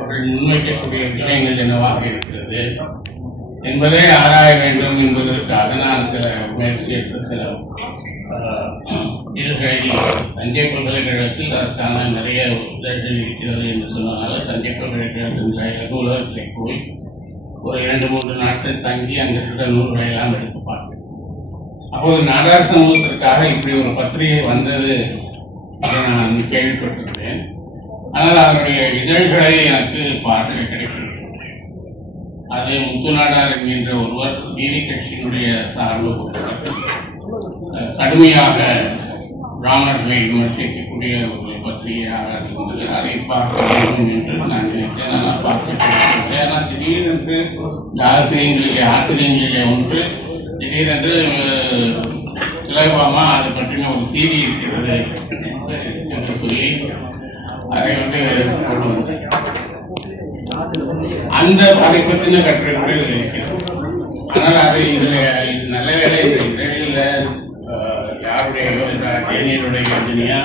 அவர்கள் முன்வைக்கக்கூடிய விஷயங்கள் என்னவாக இருக்கிறது என்பதை ஆராய வேண்டும் என்பதற்காக நான் சில முயற்சி எடுத்த சில இதுகளில் தஞ்சை பல்கலைக்கழகத்தில் அதற்கான நிறைய இதழ்கள் இருக்கிறது என்று சொன்னதால தஞ்சை பல்கலைக்கழகத்தின் உலகத்திலே போய் ஒரு 2-3 நாட்கள் தங்கி அங்கே இருக்கிற நூல்களை எல்லாம் எடுத்து பார்த்தேன். அப்போது நாடார் சமூகத்திற்காக இப்படி ஒரு பத்திரிகை வந்தது நான் கேள்விப்பட்டிருந்தேன். ஆனால் அதனுடைய இதழ்களை எனக்கு பார்க்க கிடைக்கிறது. அது முத்துநாடார் என்கின்ற ஒருவர் நீதி கட்சியினுடைய சார்பு கடுமையாக பிராமணர்களை விமர்சிக்கக்கூடிய ஒரு பத்திரிகையாக இருந்தது. அதை பார்க்க வேண்டும் என்று நான் நினைத்தேன். நான் பார்த்துட்டேன். ஆனால் திடீரென்று ஆச்சரியங்களிலே ஒன்று, திடீரென்று திலகபாமா அதை பற்றின ஒரு செய்தி இருக்கிறது என்று சொல்லி அதை கொண்டு அந்த அதை பற்றின கட்டுரைகள் இருக்கிறது. ஆனால் அது இதில் நல்ல வேலை இந்த இதழில் யாருடைய ஜெயனியருடைய யோஜனையா,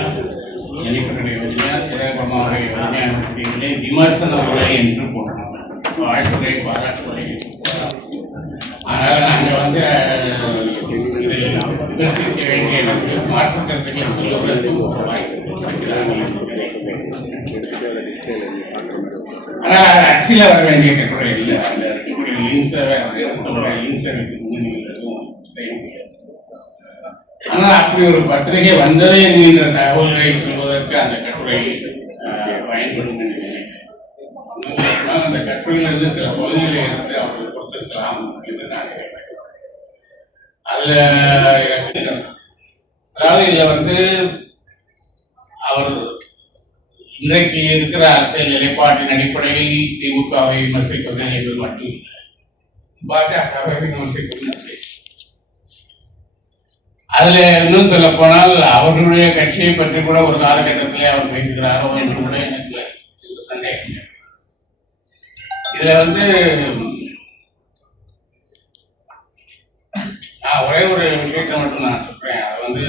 ஜெனிஃபருடைய யோஜனையா, திலகபாமாவுடைய யோஜனையா விமர்சன உரை என்று போடுறாங்க. வாழ்த்துறை பாராட்டுரை. அதனால் நாங்கள் விமர்சிக்க வேண்டிய மாற்று கருத்துக்களை சொல்வதற்கு ஆனால் அச்சில் வர வேண்டிய கட்டுரை இல்லை. அந்த செய்ய முடியாது. ஆனால் அப்படி ஒரு பத்திரிகை வந்ததே என்கின்ற தகவல்களை சொல்வதற்கு அந்த கட்டுரை பயன்படும் என்று நினைக்கிறேன். அந்த கட்டுரையிலிருந்து சில பகுதிகளை எடுத்து அவர்கள் கொடுத்திருக்கலாம் என்று நான் நினைக்கிறேன். அதாவது இதில் அவர் இன்றைக்கு இருக்கிற அரசியல் நிலைப்பாட்டின் அடிப்படையில் திமுகவை விமர்சிப்பது என்பது மட்டும் இல்லை, பாஜகவை விமர்சிப்பது. அதுல இன்னும் சொல்ல போனால் அவர்களுடைய கட்சியை பற்றி கூட ஒரு காலகட்டத்திலே அவர் பேசுகிறாரோ என்று கூட எனக்கு சந்தேகம். இதுல நான் ஒரே ஒரு விஷயத்தை மட்டும் நான் சொல்றேன். அது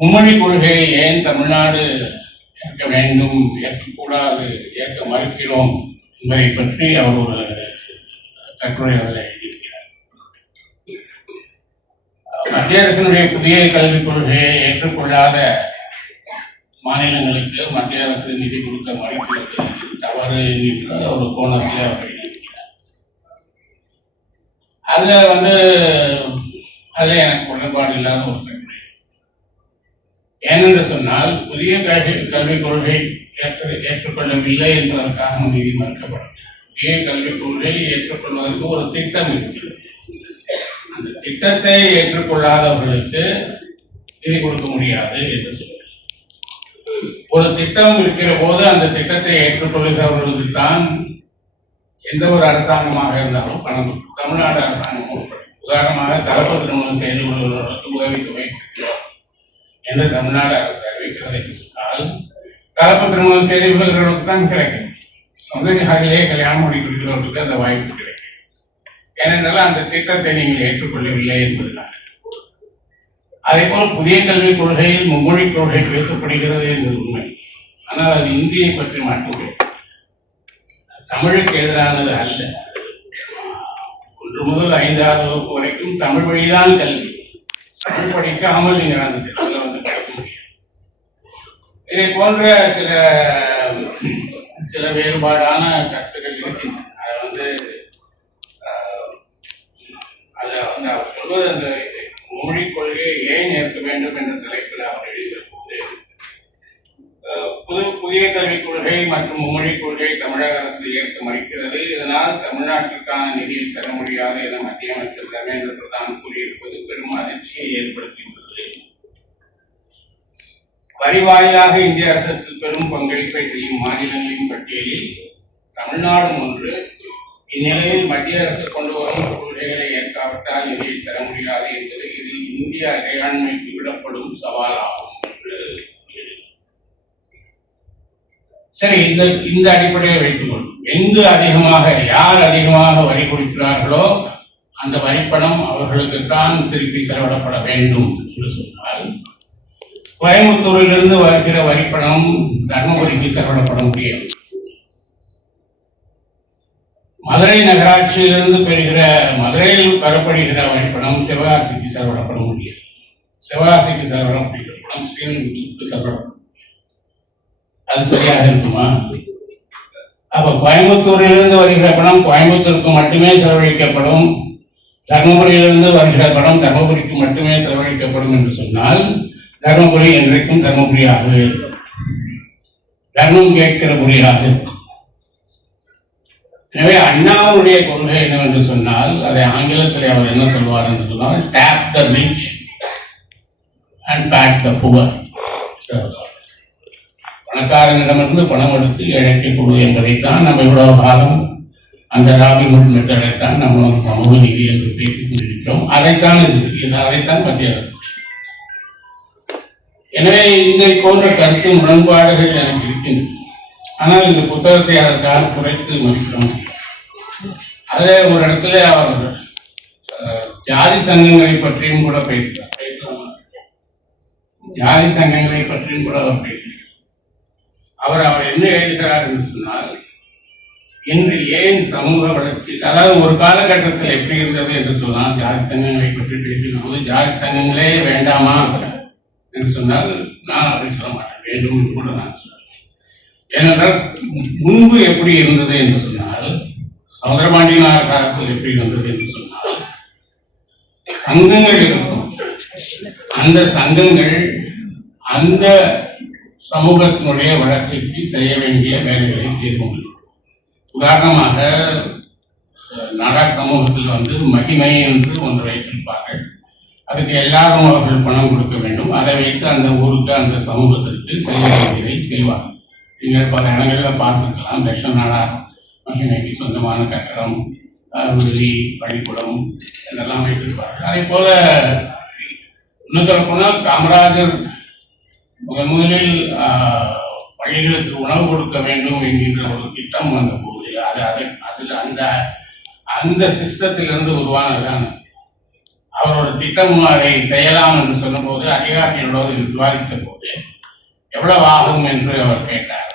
மும்மொழி கொள்கையை ஏன் தமிழ்நாடு ஏற்க வேண்டும், ஏற்கக்கூடாது, ஏற்க மறுக்கிறோம் என்பதை பற்றி அவர் ஒரு கட்டுரை அதில் எழுதியிருக்கிறார். மத்திய அரசினுடைய புதிய கல்விக் கொள்கையை ஏற்றுக்கொள்ளாத மாநிலங்களுக்கு மத்திய அரசு நிதி கொடுக்க மறுக்கிறது தவறு என்கின்ற ஒரு கோணத்தில் அவர் எழுதியிருக்கிறார். அதில் எனக்கு உடன்பாடு இல்லாத ஒரு கட்டுரை. ஏனென்று சொன்னால் புதிய கல்விக் கொள்கை ஏற்றுக்கொள்ளவில்லை என்பதற்காக நிதி மறுக்கப்படும். புதிய கல்விக் கொள்கையை ஏற்றுக்கொள்வதற்கு ஒரு திட்டம் இருக்கிறது. அந்த திட்டத்தை ஏற்றுக்கொள்ளாதவர்களுக்கு நிதி கொடுக்க முடியாது என்று சொல்லுங்கள். ஒரு திட்டம் இருக்கிற போது அந்த திட்டத்தை ஏற்றுக்கொள்கிறவர்களுக்கு தான் எந்த ஒரு அரசாங்கமாக இருந்தாலும் பணம். தமிழ்நாடு அரசாங்கம் உதாரணமாக கலப்பு திருமணம் செய்து கொள்வதற்கு உதவித்தொகை என்று தமிழ்நாடு அரசு அறிவிக்கிறது என்று சொன்னால் கலப்பு திருமணம் செய்து கொள்கிறவர்களுக்கு தான் கிடைக்கும். சொந்த ஜாதியிலே கல்யாணம் பண்ணி கொடுக்கிறவர்களுக்கு அந்த வாய்ப்பு கிடைக்கும். ஏனென்றால் அந்த திட்டத்தை நீங்கள் ஏற்றுக்கொள்ளவில்லை என்பதனால. அதே போல் புதிய கல்விக் கொள்கையில் மும்மொழி கொள்கை பேசப்படுகிறது என்பது உண்மை. ஆனால் அது இந்தியை பற்றி மட்டும் பேசுகிறது. தமிழுக்கு எதிரானது அல்ல. 1 முதல் 5ஆவது வகுப்பு வரைக்கும் தமிழ் வழிதான் கல்வி. தமிழ் படிக்காமல் நீங்கள் அந்த திட்டத்தில் படிக்க முடியும். இதை போன்ற சில வேறுபாடான கருத்துக்கள் இருக்கின்றன. அவர் சொல்வது அந்த மொழி கொள்கையை ஏன் ஏற்க வேண்டும் என்ற தலைப்பில் அவர் எழுதிய போது புதிய கல்விக் கொள்கை மற்றும் மும்மொழி கொள்கை தமிழக அரசு ஏற்க மறுக்கிறது. இதனால் தமிழ்நாட்டிற்கான நிதியை தர முடியாது என மத்திய அமைச்சர் தர்மேந்திர பிரதான் கூறியிருப்பது பெரும் அதிர்ச்சியை ஏற்படுத்தியுள்ளது. வரி வாயிலாக இந்திய அரசுக்கு பெரும் பங்களிப்பை செய்யும் மாநிலங்களின் பட்டியலில் தமிழ்நாடும் ஒன்று. இந்நிலையில் மத்திய அரசு கொண்டு வரும் கொள்கைகளை ஏற்காவிட்டால் நிதியை தர முடியாது என்பது இதில் இந்திய இறையாண்மைக்கு விடப்படும் சவாலாகும் என்று. சரி, இந்த அடிப்படையை வைத்துக் கொள்ளும். எங்கு யார் அதிகமாக வரி கொடுக்கிறார்களோ அந்த வரிப்பணம் அவர்களுக்குத்தான் திருப்பி செலவிடப்பட வேண்டும் என்று சொன்னால் கோயம்புத்தூரிலிருந்து வருகிற வரிப்பணம் தர்மபுரிக்கு செலவிடப்பட முடியும். மதுரை நகராட்சியிலிருந்து பெறுகிற மதுரையில் பெறப்படுகிற வரிப்பணம் சிவகாசிக்கு செலவிடப்பட முடியும். சிவகாசிக்கு செலவிடப்படுகிற பணம் ஸ்ரீவில்லிபுத்தூருக்கு செலவிடப்படும். அது சரியாக இருக்குமா? அப்ப கோயம்புத்தூரிலிருந்து வருகிற பணம் கோயம்புத்தூருக்கு மட்டுமே செலவழிக்கப்படும், தர்மபுரியிலிருந்து வருகிற பணம் தர்மபுரிக்கு மட்டுமே செலவழிக்கப்படும் என்று சொன்னால் தர்மபுரி என்றைக்கும் தர்மபுரியாகவே இருக்கும், தர்மம் கேட்கிற புரியாக இருக்கும். எனவே அண்ணாவுடைய கொள்கை என்னவென்று சொன்னால், அதை ஆங்கிலத்தில் அவர் என்ன சொல்வார் என்று சொன்னால், tap the rich and back the poor. பணக்காரனிடமிருந்து பணம் எடுத்து இழைக்க கொடு என்பதைத்தான் நம்ம இவ்வளவு காலம் அந்த ராபின்ஹுட் மெத்தடைத்தான் நம்ம சமூக நீதி என்று பேசிக் கொண்டிருக்கிறோம். அதைத்தான் மத்திய அரசு. எனவே இதை போன்ற கருத்து முரண்பாடுகள் எனக்கு இருக்கின்றன. ஆனால் இந்த புத்தகத்தை அதற்காக குறைத்து மதிக்கிறோம். அதில் ஒரு இடத்துல அவர் ஜாதி சங்கங்களை பற்றியும் கூட பேசுகிறார். ஜாதி சங்கங்களை பற்றியும் கூட அவர் பேசுகிறார். அவர் என்ன எழுதுகிறார் என்று சொன்னால், இன்று ஏன் சமூக வளர்ச்சி, அதாவது ஒரு காலகட்டத்தில் எப்படி இருந்தது என்று சொன்னால், ஜாதி சங்கங்களை பற்றி பேசுகிற போது ஜாதி சங்கங்களே வேண்டாமா என்று சொன்னால் நான் அப்படி சொல்ல மாட்டேன், வேண்டும் என்று கூட நான் சொல்றேன். ஏனென்றால் முன்பு எப்படி இருந்தது என்று சொன்னால், சௌந்தரபாண்டியனார் காலத்தில் எப்படி இருந்தது என்று சொன்னால், சங்கங்கள் இருக்கும். அந்த சங்கங்கள் அந்த சமூகத்தினுடைய வளர்ச்சிக்கு செய்ய வேண்டிய வேலைகளை செய்து கொண்டிருக்கும். உதாரணமாக நாடார் சமூகத்தில் மகிமை என்று ஒன்று வைத்திருப்பார்கள். அதுக்கு எல்லாரும் அவர்கள் பணம் கொடுக்க வேண்டும். அதை வைத்து அந்த ஊருக்கு அந்த சமூகத்திற்கு செய்ய வேண்டியதை செய்வார்கள். நீங்கள் பல இடங்களில் பார்த்துக்கலாம். தட்ச நாடார் மகிமைக்கு சொந்தமான கட்டடம், விடுதி, பள்ளிக்கூடம் இதெல்லாம் வைத்திருப்பார்கள். அதே போல இன்னும் சொல்ல போனால் காமராஜர் முதலில் பள்ளிகளுக்கு உணவு கொடுக்க வேண்டும் என்கின்ற ஒரு திட்டம் வந்த போது அதில் அந்த சிஸ்டத்திலிருந்து உருவானதுதான். அவர் ஒரு திட்டம் அதை செய்யலாம் என்று சொன்னபோது அதிகாரிகளோடு விவாதித்த போது எவ்வளவு ஆகும் என்று அவர் கேட்டார்.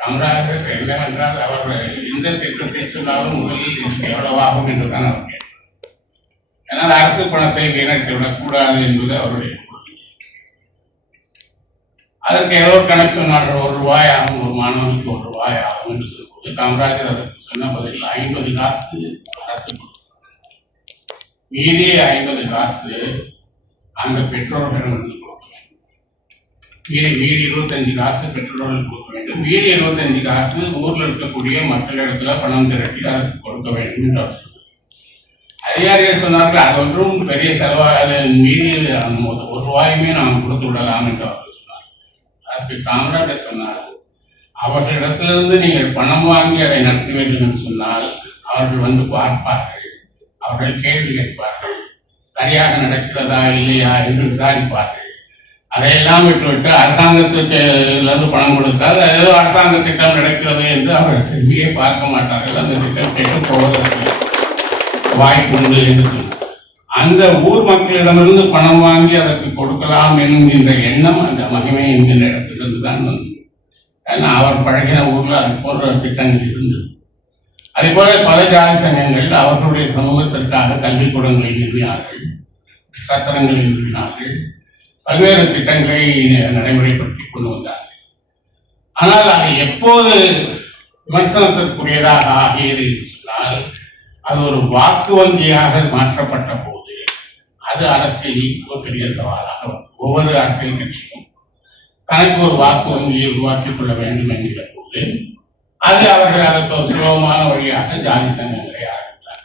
காமராஜர் என்னவென்றால் அவர் எந்த திட்டத்தை சொன்னாலும் முதலில் எவ்வளவு ஆகும் என்று தான் அவர் கேட்டார். ஏன்னால் அரசு பணத்தை வீணடித்து விடக்கூடாது என்பது அவருடைய. அதற்கு ஏதோ கணக்கு சொன்னார்கள், ₹1 ஆகும், ஒரு மாணவனுக்கு ₹1 ஆகும் என்று சொல்லும்போது காமராஜர் அதற்கு சொன்ன பதில் 50 காசு அரசு, மீதி 50 காசு அந்த பெற்றோர்களிடம் கொடுக்க வேண்டும். மீதி 25 காசு பெற்றோர்கள் கொடுக்க வேண்டும். மீதி 25 காசு ஊரில் இருக்கக்கூடிய மக்களிடத்துல பணம் திரட்டி அதற்கு கொடுக்க வேண்டும் என்று அவர் சொன்னார். அதிகாரிகள் சொன்னார்கள், அது ஒன்றும் பெரிய செலவாக, மீதி ₹1 நாம் கொடுத்து விடலாம் என்று அவர். அதற்கு காமராஜர் சொன்னார், அவர்களிடத்திலிருந்து நீங்கள் பணம் வாங்கி அதை நடத்த வேண்டும் என்று சொன்னால் அவர்கள் பார்ப்பார்கள், அவர்கள் கேள்வி கேட்பார்கள், சரியாக நடக்கிறதா இல்லையா என்று விசாரிப்பார்கள். அதையெல்லாம் விட்டுவிட்டு அரசாங்கத்துக்கு பணம் கொடுத்தால் ஏதோ அரசாங்க திட்டம் நடக்கிறது என்று அவர்கள் திரும்பியே பார்க்க மாட்டார்கள். அந்த திட்டம் கேட்டு போவதற்கு வாய்ப்பு உண்டு என்று சொன்னார். அந்த ஊர் மக்களிடமிருந்து பணம் வாங்கி அதற்கு கொடுக்கலாம் என்கின்ற எண்ணம் அந்த மகிமை என்கின்ற இடத்திலிருந்து தான் வந்தது. ஏன்னா அவர் பழகின ஊரில் அது போன்ற திட்டங்கள் இருந்தது. அதே போல பல ஜாதி சங்கங்கள் அவர்களுடைய சமூகத்திற்காக கல்விக்கூடங்களை நிறுவினார்கள், சத்திரங்களை நிறுவினார்கள், பல்வேறு திட்டங்களை நடைமுறைப்படுத்தி கொண்டு வந்தார்கள். ஆனால் அது எப்போது விமர்சனத்திற்குரியதாக ஆகியது என்று சொன்னால், அது ஒரு வாக்கு வங்கியாக மாற்றப்பட்ட போது அது அரசியலில் ஒரு பெரிய சவாலாக வரும். ஒவ்வொரு அரசியல் கட்சியும் தனக்கு ஒரு வாக்கு வங்கியை உருவாக்கிக் கொள்ள வேண்டும் என்கிற போது அது அவர்கள் அதற்கு ஒரு சுலபமான வழியாக ஜாதி சங்கங்களை ஆரம்பித்தார்.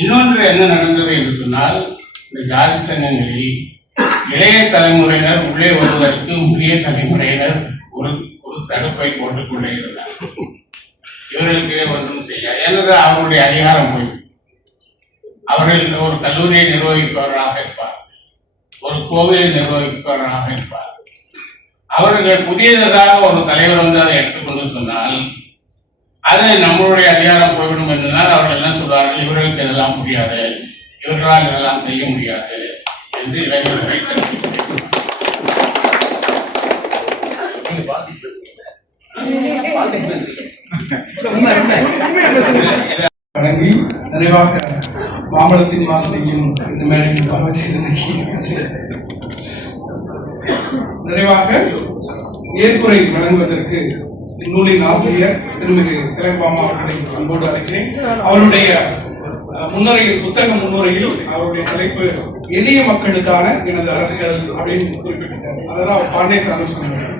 இன்னொன்று என்ன நடந்தது என்று சொன்னால், இந்த ஜாதி சங்கங்களில் இளைய தலைமுறையினர் உள்ளே வருவதற்கு முதிய தலைமுறையினர் ஒரு தடுப்பை போட்டுக் கொண்டே இருந்தார். இவர்களுக்கு ஒன்றும் செய்ய, ஏனென்றால் அவருடைய அதிகாரம் போய் அவர்கள் ஒரு கல்லூரியை நிர்வகிப்பவர்களாக இருப்பார், ஒரு கோவிலை நிர்வகிப்பவர்களாக இருப்பார். அவர்கள் புதியதாக ஒரு தலைவர் அதை எடுத்துக்கொண்டு சொன்னால் அது நம்மளுடைய அதிகாரம் போய்விடும் என்றால் அவர்கள் என்ன சொல்வார்கள், இவர்களுக்கு இதெல்லாம் முடியாது, இவர்களால் இதெல்லாம் செய்ய முடியாது என்று இளைஞர்களை வழங்கி நிறைவாக மாம்பழத்தின் வாசனையும் இந்த மேடையில் பரவ செய்தமைக்கு நிறைவாக ஏற்புரை வழங்குவதற்கு இந்நூலின் ஆசிரியர் திருமிகு திலகபாமா அவர்களை அன்போடு அழைக்கிறேன். அவருடைய முன்னுரையில், புத்தக முன்னுரையில் அவருடைய தலைப்பு எளிய மக்களுக்கான எனது அரசியல் அப்படின்னு குறிப்பிட்டிருக்காரு. அதான் அவர் பாண்டே சார் சொன்னார்.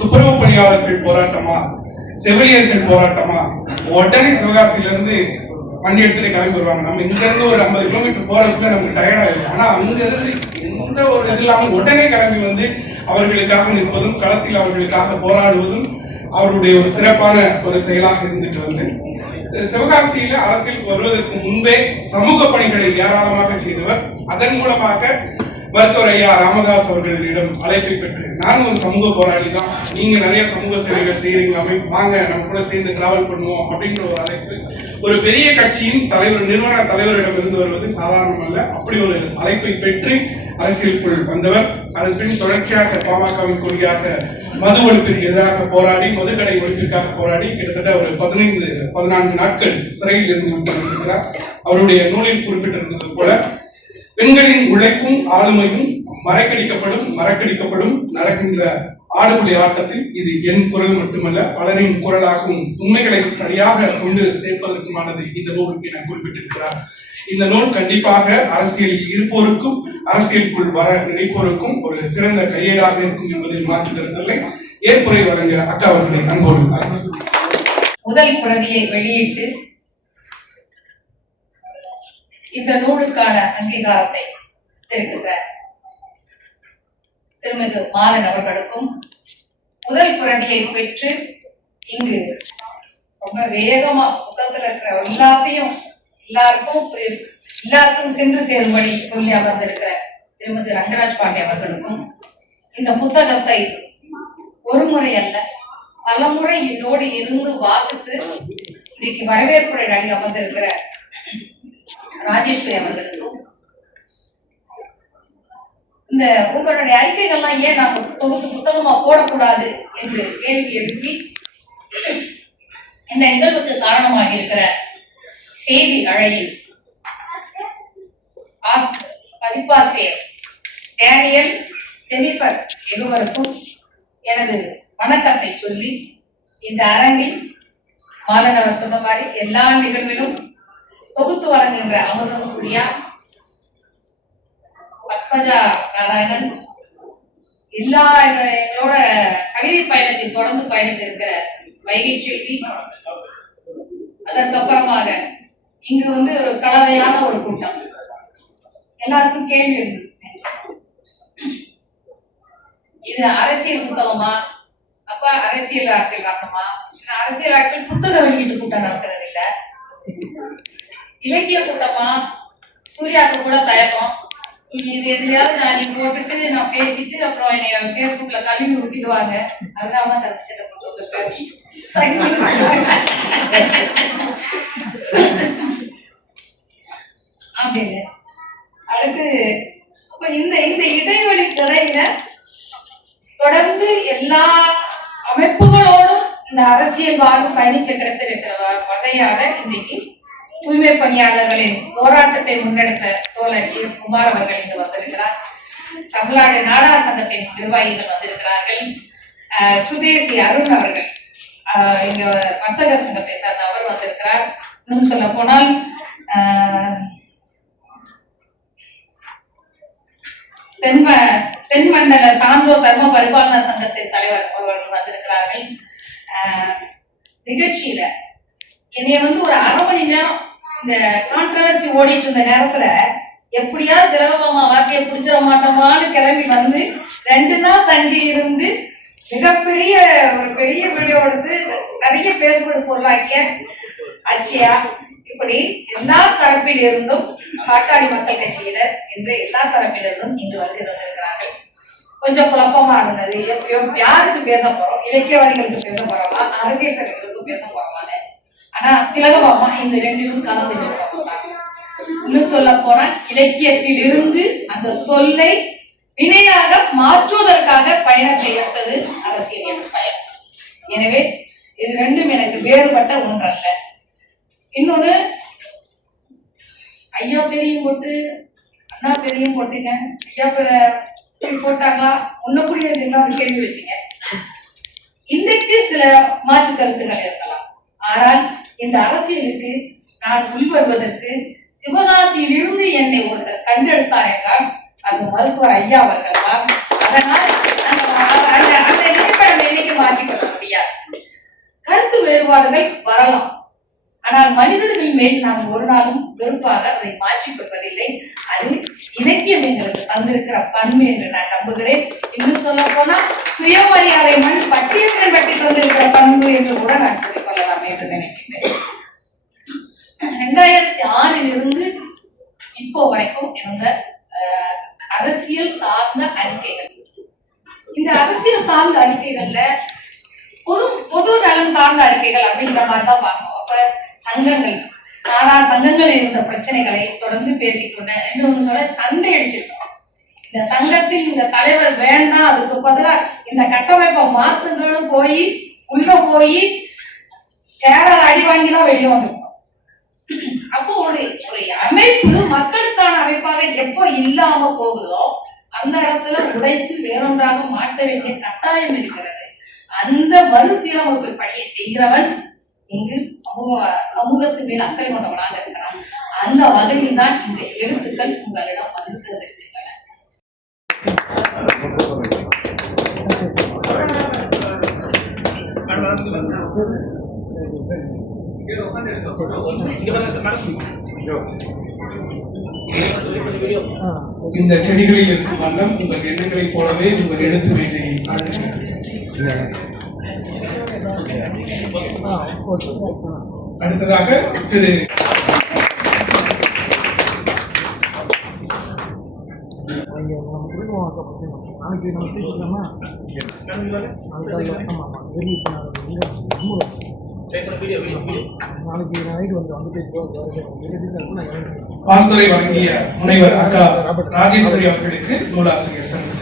துப்புரவு பணியாளர்கள் போராட்டமா, செவிலியர்கள் போராட்டமா, உடனே சிவகாசியிலிருந்து வண்டி எடுத்துட்டு கிளம்பி வருவாங்க. நம்ம இங்க இருந்து ஒரு 50 கிலோமீட்டர் போறதுக்குள்ள நமக்கு டயர்ட் ஆயிடும். ஆனா அங்க இருந்து எந்த ஒரு இது இல்லாமல் உடனே கிளம்பி வந்து அவர்களுக்காக நிற்பதும், களத்தில் அவர்களுக்காக போராடுவதும் அவருடைய ஒரு சிறப்பான ஒரு செயலாக இருந்துட்டு வந்து சிவகாசியில அரசியலுக்கு வருவதற்கு முன்பே சமூக பணிகளை ஏராளமாக செய்தவர். அதன் மூலமாக மருத்துவர் ஐயா ராமதாஸ் அவர்களிடம் அழைப்பை பெற்று, நானும் ஒரு சமூக போராளி தான், நீங்க நிறைய சமூக சேவைகள் செய்யறீங்களாமே, வாங்க நம்ம கூட சேர்ந்து டிராவல் பண்ணுவோம் அப்படின்ற ஒரு அழைப்பு ஒரு பெரிய கட்சியின் தலைவர், நிறுவன தலைவரிடம் இருந்து வருவது சாதாரணம் அல்ல. அப்படி ஒரு அழைப்பை பெற்று அரசியலுக்குள் வந்தவர். அதன் பின் தொடர்ச்சியாக பாமகவின் கொடியாக மது ஒழிப்பிற்கு எதிராக போராடி, மதுக்கடை ஒழிப்பிற்காக போராடி கிட்டத்தட்ட ஒரு 14 நாட்கள் சிறையில் இருந்து விட்டிருக்கிறார். அவருடைய நூலில் குறிப்பிட்டிருந்தது போல, பெண்களின் உழைப்பும் ஆளுமையும் மறக்கடிக்கப்படும் நடக்கின்ற ஆடுபுலி ஆட்டத்தில் இது என் குரல் மட்டுமல்ல, பலரின் குரலாகவும் உண்மைகளை சரியாக கொண்டு சேர்ப்பதற்குமானது இந்த நூல் என குறிப்பிட்டிருக்கிறார். இந்த நூல் கண்டிப்பாக அரசியலில் இருப்போருக்கும் அரசியலுக்குள் வர நினைப்போருக்கும் ஒரு சிறந்த கையேடாக இருக்கும் என்பதில் மாற்று கருத்தில்லை. ஏற்புரை வழங்க அக்கா அவர்களை அன்போடு முதல் பிரதியை வெளியிட்டு இந்த நூலுக்கான அங்கீகாரத்தை தெரிவிக்கின்ற திருமதி மாலன் அவர்களுக்கும், முதல் பிரதியை பெற்று இங்கு ரொம்ப வேகமா புத்தகத்துல இருக்கிற எல்லாருக்கும் சென்று சேரும்படி சொல்லி அமர்ந்திருக்கிற திருமதி ரங்கராஜ் பாண்டே அவர்களுக்கும், இந்த புத்தகத்தை ஒரு முறை அல்ல பலமுறை என்னோடு இருந்து வாசித்து இன்னைக்கு வரவேற்புரை வழங்கி அமர்ந்திருக்கிற ராஜேஸ்வரி அவர்களுக்கும், இந்த உங்களுடைய அறிக்கைகள்லாம் ஏன் நாங்க தொகுத்து புத்தகமா போடக்கூடாது என்று கேள்வி எழுப்பி இந்த நிகழ்வுக்கு காரணமாக இருக்கிற செய்தி அழையில் பதிப்பாசிரியர் டேனியல், ஜெனிஃபர் இருவருக்கும் எனது வணக்கத்தை சொல்லி, இந்த அரங்கில் மாலன் அவர் சொன்ன மாதிரி எல்லா நிகழ்விலும் தொகுத்து வழங்குகின்ற அமுதம் சூர்யா, பத்மஜா நாராயணன், எங்களோட கவிதை பயணத்தில் தொடர்ந்து பயணித்திருக்கிற வைகை செல்வி, அதற்கப்புறமாக இங்கு ஒரு கலவையான ஒரு கூட்டம், எல்லாருக்கும் கேள்வி இருந்தது, இது அரசியல் புத்தகமா, அப்ப அரசியல் ஆட்கள் காரணமா? அரசியல் ஆட்கள் புத்தக வெளியீட்டு கூட்டம் நடத்துறது இல்ல, இலக்கிய கூட்டமா? சூர்யாவுக்கு கூட தயக்கம், இது எதுலையாவது நான் போட்டுட்டு நான் பேசிட்டு அப்புறம் என்னை பேஸ்புக்ல கழுவி ஊத்திடுவாங்க, அதனாலதான் கற்பிச்சிட்ட அப்படின்னு. அடுத்து அப்ப இந்த இடைவெளி திரையில தொடர்ந்து எல்லா அமைப்புகளோடும் இந்த அரசியல் வாழும் பயணிக்க கிடைத்திருக்கிற வகையாக இன்றைக்கு தூய்மை பணியாளர்களின் போராட்டத்தை முன்னெடுத்த தோழர் எஸ் குமார் அவர்கள் இங்கு வந்திருக்கிறார். தமிழ்நாடு நாடக சங்கத்தின் நிர்வாகிகள் வந்திருக்கிறார்கள். சுதேசி அருண் அவர்கள் இங்க வர்த்தக சங்கத்தை சார்ந்த அவர் வந்திருக்கிறார். இன்னும் சொல்ல போனால் தென்மண்டல சான்றோ தர்ம பரிபாலன சங்கத்தின் தலைவர் அவர்கள் வந்திருக்கிறார்கள். நிகழ்ச்சியில என்னைய ஒரு அரை மணி நேரம் இந்த கான்ட்ரவர்சி ஓடிட்டு இருந்த நேரத்துல எப்படியாவது திலகபாமா வார்த்தையை பிடிச்சிட மாட்டோமான்னு கிளம்பி வந்து 2 நாள் தங்கி இருந்து மிகப்பெரிய ஒரு பெரிய வீடியோ எடுத்து நிறைய பேசுபடு பொருளாக்கிய அச்சயா, இப்படி எல்லா தரப்பில் இருந்தும் பாட்டாளி மக்கள் கட்சியினர் என்று எல்லா தரப்பிலிருந்தும் இங்கு வந்து தந்திருக்கிறார்கள். கொஞ்சம் குழப்பமா இருந்தது, எப்படியோ யாருக்கு பேச போறோம், இலக்கியவாதிகளுக்கு பேச போறோமா, அரசியல் தலைவர்களுக்கு பேச போறோமான்னு. ஆனா திலகபாமா இந்த 2லும் கலந்து இன்னும் சொல்ல போனா இலக்கியத்தில் இருந்து அந்த சொல்லை வினையாக மாற்றுவதற்காக பயணத்தை எடுத்தது அரசியல் என்ற பயணம். எனவே இது ரெண்டும் எனக்கு வேறுபட்ட ஒன்றல்ல. இன்னொன்னு, ஐயா பேரையும் போட்டு அண்ணா பேரையும் போட்டுங்க, ஐயா பேரை போட்டாங்களா முன்னக்கூடிய ஒரு கேள்வி வச்சுங்க. இன்றைக்கு சில மாற்று கருத்துக்கள் இருக்கலாம். ஆனால் இந்த அரசியலுக்கு நான் உள்வருவதற்கு சிவகாசியிலிருந்து என்னை ஒருத்தர் கண்டெடுத்தார் என்றால் அது மருத்துவர் ஐயா அவர்கள் தான். அதனால் அந்த நிலைப்படம் என்னைக்கு மாற்றிக்கொள்ள முடியாது. கருத்து வேறுபாடுகள் வரலாம், ஆனால் மனிதர்கள் மேல் நாம் ஒரு நாளும் வெறுப்பாக அதை மாற்றிக் கொள்வதில்லை. அது இலக்கியம் எங்களுக்கு தந்திருக்கிற பண்பு என்று நான் நம்புகிறேன். இன்னும் சொல்ல போனா சுயமரியாதை மண் பட்டியல்கள் பற்றி தந்திருக்கிற பண்பு என்று கூட நான் சொல்லிக் கொள்ளலாம் என்று நினைக்கிறேன். 2006 இப்போ வரைக்கும் இருந்த அரசியல் சார்ந்த அறிக்கைகள், இந்த அரசியல் சார்ந்த அறிக்கைகள்ல பொது நலன் சார்ந்த அறிக்கைகள் அப்படிங்கிற மாதிரி தான் பார்க்கணும். அப்ப சங்கங்கள், நாடா சங்கங்கள் இருந்த பிரச்சனைகளை தொடர்ந்து பேசிக்கொண்டு இன்னொன்னு சொல்ல சண்டை அடிச்சிருக்கோம். இந்த சங்கத்தில் இந்த தலைவர் வேண்டாம், அதுக்கு பதிலா இந்த கட்டமைப்பை மாத்துங்களும் போய் உள்ள போய் சேரால் அடி வாங்கிலாம் வெளியே வந்திருக்கோம். அப்போ ஒரு அமைப்பு மக்களுக்கான அமைப்பாக எப்போ இல்லாம போகுதோ அந்த இடத்துல உடைத்து வேறொன்றாக மாற்ற வேண்டிய கட்டாயம் இருக்கிறது. அந்த மறுசீரமைப்பு பணியை செய்கிறவன் இங்கு சமூகத்தின் மேல் அக்கறை கொண்டவனாக இருக்கிறான். அந்த வகையில் தான் இந்த எழுத்துக்கள் உங்களிடம் வந்து சேர்ந்திருக்கின்றன. இந்த செடிகளில் இருக்கும் வண்ணம் உங்கள் எண்ணங்களைப் போலவே உங்கள் எழுத்து மேஜையை அடுத்ததாக திரு வாழ்த்துறை வழங்கிய முனைவர் அக்கா ராஜேஸ்வரி அவர்களுக்கு நூலாசிரியர் சங்கம்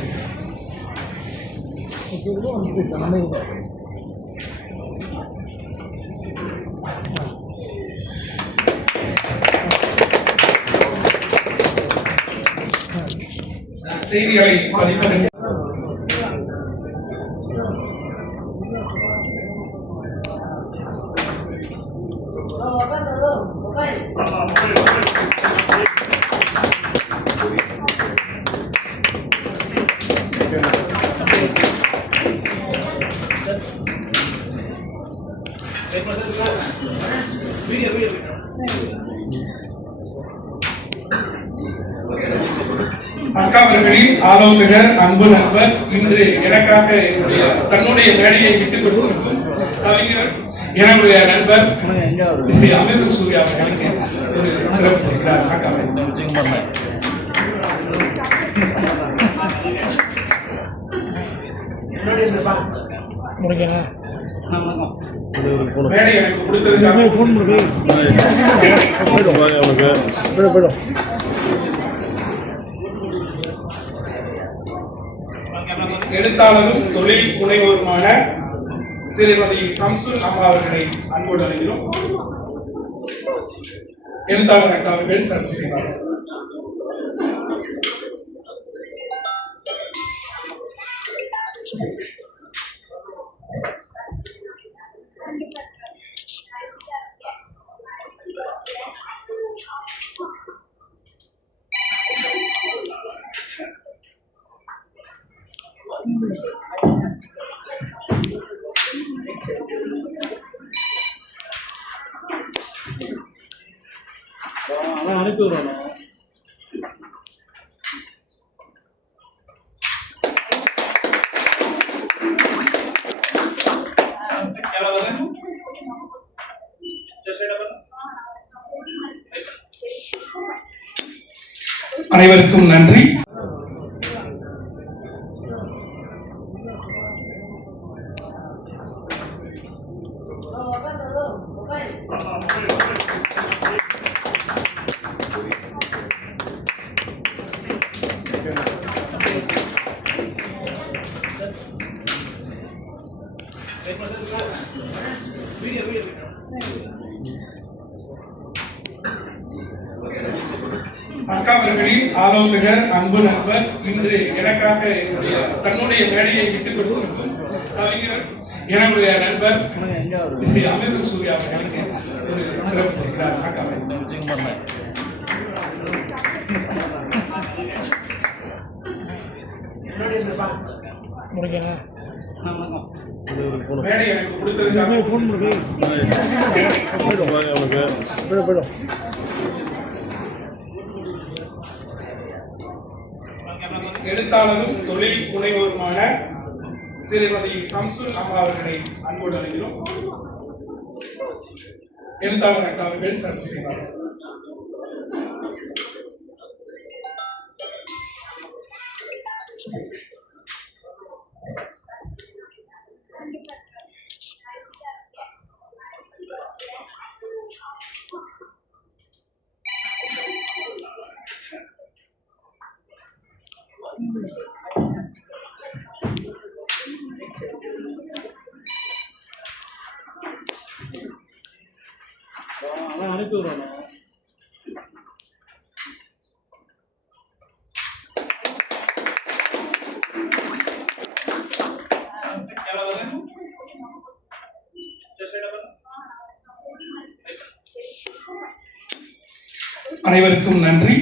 செய்திகளை பதிப்பதற்கு அக்கா அவர்களின் ஆலோசகர், அன்பு நண்பர், இன்று எனக்காக தன்னுடைய மேடையை விட்டுக் கொடுத்திருக்கும் கவிஞர், என்னுடைய நண்பர் அமிர்த சூர்யா அவர்களுக்கு ஒரு சிறப்பு செய்கிறார். அக்கா மேடை எனக்கு கொடுத்ததுக்காக எழுத்தாளரும் தொழில் முனைவோருமான திருமதி சம்சுல் அம்மா அவர்களை அன்போடு அழைக்கிறோம். எழுத்தாளர் அக்கா அவர்கள் சிறப்பு செய்வார்கள். அனுப்பி விடணும். அனைவருக்கும் நன்றி. அக்கா அவர்களின் ஆலோசகர், அன்பு நண்பர், இன்று எனக்காக தன்னுடைய மேடையை விட்டுக் கொடுத்திருக்கும் கவிஞர், என்னுடைய நண்பர் அமிர்த சூர்யா அவர்களுக்கு ஒரு சிறப்பு செய்கிறார். அக்காவை மேடை எனக்கு கொடுத்ததுக்காக எழுத்தாளரும் தொழில் முனைவோருமான திருமதி சம்சுல் அம்மா அவர்களை அன்போடு அழைக்கிறோம். எழுத்தாளர் அக்கா அவர்கள் சிறப்பு செய்வார்கள். அனுப்பி விடுறோம். அனைவருக்கும் நன்றி.